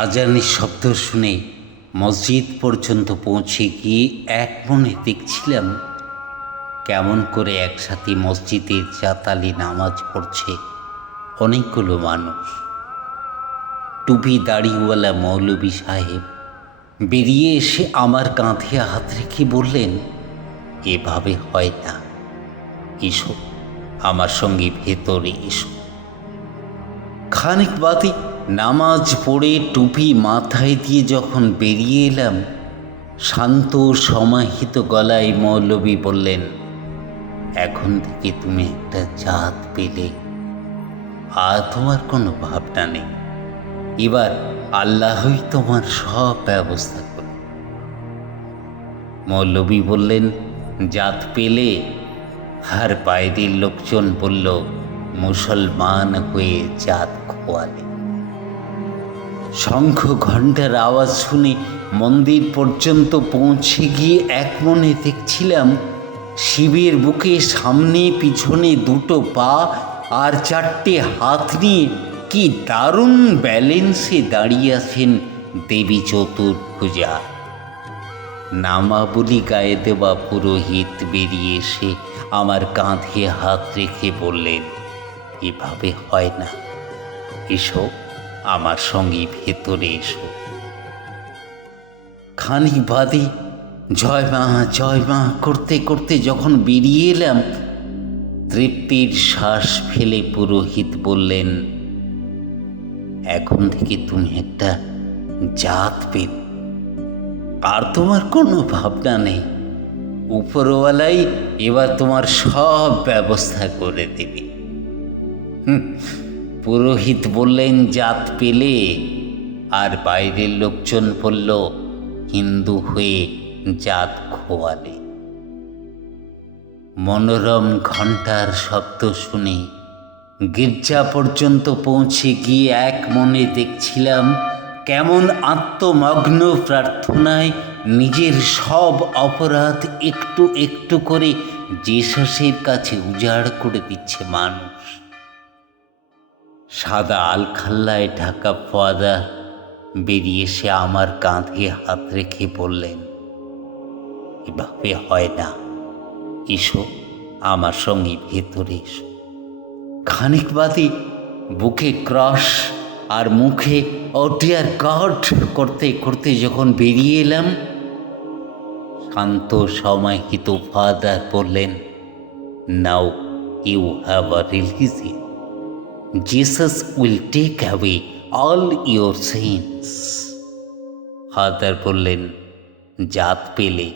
আজানের শব্দ শুনে মসজিদ পর্যন্ত পৌঁছে গিয়ে এক মনে দেখছিলাম কেমন করে একসাথে মসজিদের চাতালে নামাজ পড়ছে অনেকগুলো মানুষ। টুপি দাড়িওয়ালা মৌলভী সাহেব বেরিয়ে এসে আমার কাঁধে হাত রেখে বললেন, এভাবে হয় না, এসো আমার সঙ্গে ভেতরে এসো। খানিক বাদে নামাজ পড়ে টুপি মাথায় দিয়ে যখন বেরিয়ে এলাম, শান্ত সমাহিত গলায় মৌলভী বললেন, এখন থেকে তুমি একটা জাত পেলে, আর তোমার কোনো ভাবনা নেই, এবার আল্লাহই তোমার সব ব্যবস্থা করে। মৌলভী বললেন, জাত পেলে? আর বাইরের লোকজন বলল, মুসলমান হয়ে জাত খোয়ালে। শঙ্খ ঘণ্টার আওয়াজ শুনে মন্দির পর্যন্ত পৌঁছে গিয়ে এক মনে দেখছিলাম শিবের বুকে সামনে পিছনে দুটো পা আর চারটে হাত নিয়ে কি দারুণ ব্যালেন্সে দাঁড়িয়ে আছেন দেবী চতুর্ভুজা। নামাবলী গায়ে দেওয়া পুরোহিত বেরিয়ে এসে আমার কাঁধে হাত রেখে বললেন, এভাবে হয় না, এসো আমার সঙ্গে ভেতরে এসো। খানিক বাদে জয় মা করতে করতে যখন বেরিয়ে এলাম, তৃপ্তির শ্বাস ফেলে পুরোহিত বললেন, এখন থেকে তুমি একটা জাত পেলে, আর তোমার কোনো ভাবনা নেই, উপরওয়ালাই এবার তোমার সব ব্যবস্থা করে দেবে। পুরোহিত বললেন, জাত পেলে? আর বাইরের লোকজন বলল, হিন্দু হয়ে জাত খোয়ালে। মনোরম ঘণ্টার শব্দ শুনে গির্জা পর্যন্ত পৌঁছে গিয়ে এক মনে দেখছিলাম কেমন আত্মমগ্ন প্রার্থনায় নিজের সব অপরাধ একটু একটু করে জেসাসের কাছে উজাড় করে দিচ্ছে মানুষ। সাদা আলখাল্লায় ঢাকা ফাদার বেরিয়ে এসে আমার কাঁধে হাত রেখে বললেন, এভাবে হয় না, এসো আমার সঙ্গে ভেতরে এসো। খানিক বাদে বুকে ক্রস আর মুখে ও ডিয়ার গড করতে করতে যখন বেরিয়ে এলাম, শান্ত সমাহিত ফাদার বললেন, now you have a religion, Jesus will take away all your sins. Father বললেন, জাত পেলে?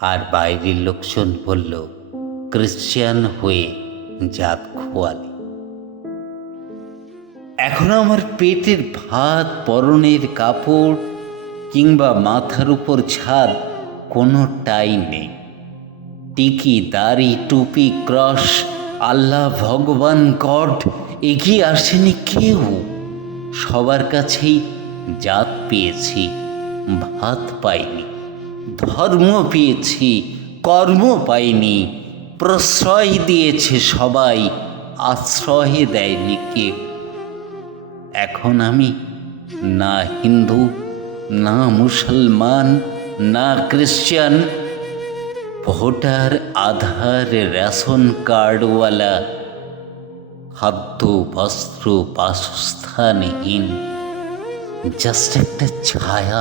আর বাইরের লোকজন বলল, ক্রিশ্চিয়ান হয়ে জাত খোয়ালে। এখন আমার পেটের ভাত, পরনের কাপড় কিংবা মাথার উপর ছাদ কোনোটাই নেই। টিকি, দাড়ি, টুপি, ক্রস, আল্লাহ, ভগবান, গড এগিয়ে আসেনি কেউ। সবার কাছেই জাত পেয়েছি, ভাত পাইনি, ধর্ম পেয়েছি, কর্ম পাইনি, প্রশ্রয় দিয়েছে সবাই, আশ্রয় দেয়নি কেউ। এখন আমি না হিন্দু, না মুসলমান, না ক্রিশ্চিয়ান, ভোটার, আধার, রেশন কার্ডওয়ালা, খাদ্য, বস্ত্র, বাসস্থানহীন, জাস্ট একটা ছায়া।